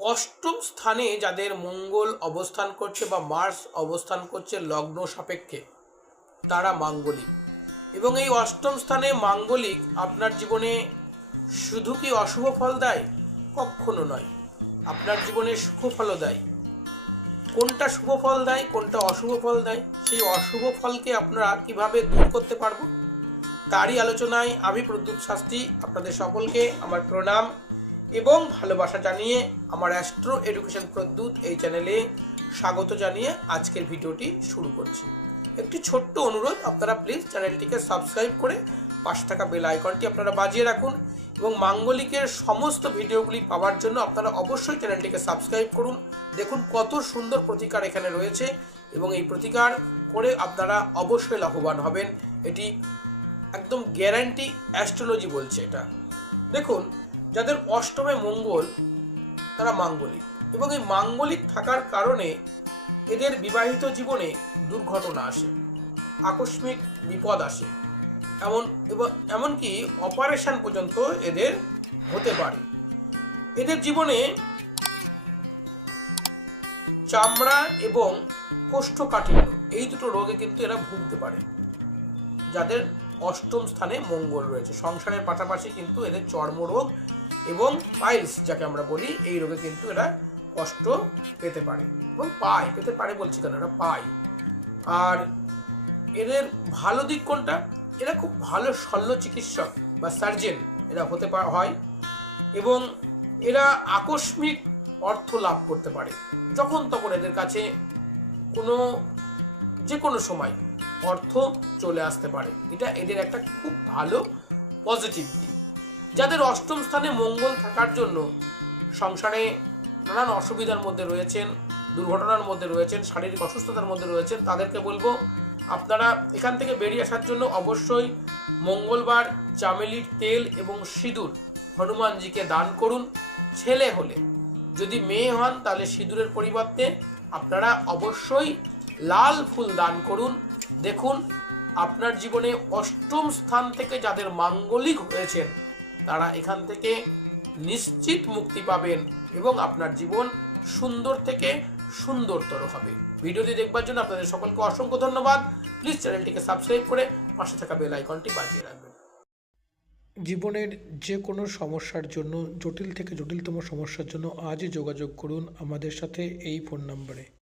অষ্টম স্থানে যাদের মঙ্গল অবস্থান করছে বা মার্স অবস্থান করছে লগ্ন সাপেক্ষে, তারা মাঙ্গলিক। এবং এই অষ্টম স্থানে মাঙ্গলিক আপনার জীবনে শুধু কি অশুভ ফল দেয়? কখনো নয়, আপনার জীবনে শুভ ফলও দেয়। কোনটা শুভ ফল দেয়, কোনটা অশুভ ফল দেয়, সেই অশুভ ফলকে আপনারা কিভাবে দূর করতে পারবো, তারই আলোচনায় আমি প্রদ্যুৎ শাস্ত্রী আপনাদের সকলকে আমার প্রণাম এবং ভালোবাসা জানিয়ে আমার অ্যাস্ট্রো এডুকেশন প্রদ্যুৎ এই চ্যানেলে স্বাগত জানিয়ে আজকের ভিডিওটি শুরু করছি। একটি ছোট্ট অনুরোধ, আপনারা প্লিজ চ্যানেলটিকে সাবস্ক্রাইব করে পাশে থাকা বেল আইকনটি আপনারা বাজিয়ে রাখুন এবং মাঙ্গলিকের সমস্ত ভিডিওগুলি পাওয়ার জন্য আপনারা অবশ্যই চ্যানেলটিকে সাবস্ক্রাইব করুন। দেখুন কত সুন্দর প্রতিকার এখানে রয়েছে এবং এই প্রতিকার করে আপনারা অবশ্যই লাভবান হবেন, এটি একদম গ্যারান্টি, অ্যাস্ট্রোলজি বলছে এটা। দেখুন, যাদের অষ্টমে মঙ্গল তারা মাঙ্গলিক, এবং এই মাঙ্গলিক থাকার কারণে এদের বিবাহিত জীবনে দুর্ঘটনা আসে, আকস্মিক বিপদ আসে, এমনকি অপারেশন পর্যন্ত এদের হতে পারে। এদের জীবনে চামড়া এবং কোষ্ঠকাঠিন্য এই দুটো রোগে কিন্তু এরা ভুগতে পারে। যাদের অষ্টম স্থানে মঙ্গল রয়েছে, সংসারের পাশাপাশি কিন্তু এদের চর্মরোগ এবং পাইলস যাকে আমরা বলি, এই রোগে কিন্তু এরা কষ্ট পেতে পারে এবং পেতে পারে বলছি কেন, এরা পায়। আর এদের ভালো দিক কোনটা? এরা খুব ভালো শল্য চিকিৎসক বা সার্জেন এরা হতে হয় এবং এরা আকস্মিক অর্থ লাভ করতে পারে যখন তখন। এদের কাছে যে কোনো সময় অর্থ চলে আসতে পারে, এটা এদের একটা খুব ভালো পজিটিভ দিক। যাদের অষ্টম স্থানে মঙ্গল থাকার জন্য সংসারে নানান অসুবিধার মধ্যে রয়েছেন, দুর্ঘটনার মধ্যে রয়েছেন, শারীরিক অসুস্থতার মধ্যে রয়েছেন, তাদেরকে বলবো আপনারা এখান থেকে বেরিয়ে আসার জন্য অবশ্যই মঙ্গলবার চামেলির তেল এবং সিঁদুর হনুমানজিকে দান করুন। ছেলে হলে, যদি মেয়ে হন তাহলে সিঁদুরের পরিবর্তে আপনারা অবশ্যই লাল ফুল দান করুন। দেখুন, আপনার জীবনে অষ্টম স্থান থেকে যাদের মাঙ্গলিক হয়েছেন তারা এখান থেকে নিশ্চিত মুক্তি পাবেন এবং আপনার জীবন সুন্দর থেকে সুন্দরতর হবে। ভিডিওটি দেখবার জন্য আপনাদের সকলকে অসংখ্য ধন্যবাদ। প্লিজ চ্যানেলটিকে সাবস্ক্রাইব করে পাশে থাকা বেল আইকনটি বাজিয়ে রাখবেন। জীবনের যে কোনো সমস্যার জন্য, জটিল থেকে জটিলতম সমস্যার জন্য আজই যোগাযোগ করুন আমাদের সাথে এই ফোন নম্বরে।